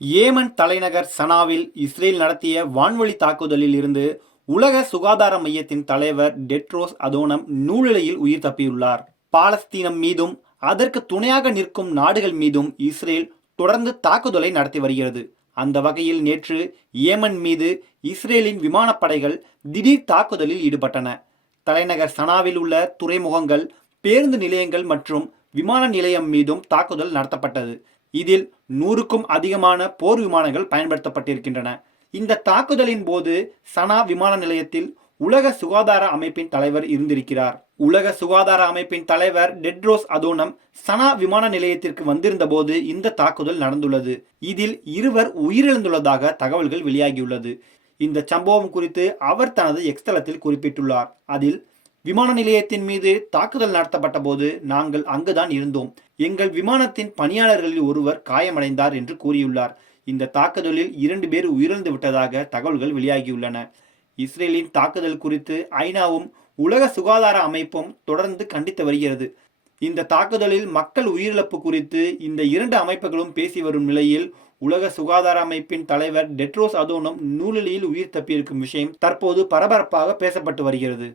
Yemen தலைநகர் சனாவில் Israel நடத்திய வான்வழி தாக்குதலில் இருந்து உலக சுகாதார மையத்தின் தலைவர் டெட்ரோஸ் அதோனம் நூலிழையில் உயிர் தப்பியுள்ளார். பாலஸ்தீனம் மீதும் அதற்கு துணையாக நிற்கும் நாடுகள் மீதும் இஸ்ரேல் தொடர்ந்து தாக்குதலை நடத்தி வருகிறது. அந்த வகையில் நேற்று ஏமன் மீது இஸ்ரேலின் விமானப்படைகள் திடீர் தாக்குதலில் ஈடுபட்டன. தலைநகர் சனாவில் உள்ள துறைமுகங்கள், பேருந்து நிலையங்கள் மற்றும் விமான நிலையம் மீதும் தாக்குதல் நடத்தப்பட்டது. இதில் 100க்கும் அதிகமான போர் விமானங்கள் பயன்படுத்தப்பட்டிருக்கின்றன. இந்த தாக்குதலின் போது சனா விமான நிலையத்தில் உலக சுகாதார அமைப்பின் தலைவர் இருந்திருக்கிறார். உலக சுகாதார அமைப்பின் தலைவர் டெட்ரோஸ் அதோனம் சனா விமான நிலையத்திற்கு வந்திருந்த போது இந்த தாக்குதல் நடந்துள்ளது. இதில் 2 உயிரிழந்துள்ளதாக தகவல்கள் வெளியாகியுள்ளது. இந்த சம்பவம் குறித்து அவர் தனது எக்ஸ் தளத்தில் குறிப்பிட்டுள்ளார். அதில், விமான நிலையத்தின் மீது தாக்குதல் நடத்தப்பட்ட போது நாங்கள் அங்குதான் இருந்தோம். எங்கள் விமானத்தின் பணியாளர்களில் ஒருவர் காயமடைந்தார் என்று கூறியுள்ளார். இந்த தாக்குதலில் 2 பேர் உயிரிழந்து விட்டதாக தகவல்கள் வெளியாகியுள்ளன. இஸ்ரேலின் தாக்குதல் குறித்து ஐநாவும் உலக சுகாதார அமைப்பும் தொடர்ந்து கண்டித்து வருகிறது. இந்த தாக்குதலில் மக்கள் உயிரிழப்பு குறித்து இந்த 2 அமைப்புகளும் பேசி வரும் நிலையில், உலக சுகாதார அமைப்பின் தலைவர் டெட்ரோஸ் அதோனம் நூலிழையில் உயிர் தப்பியிருக்கும் விஷயம் தற்போது பரபரப்பாக பேசப்பட்டு வருகிறது.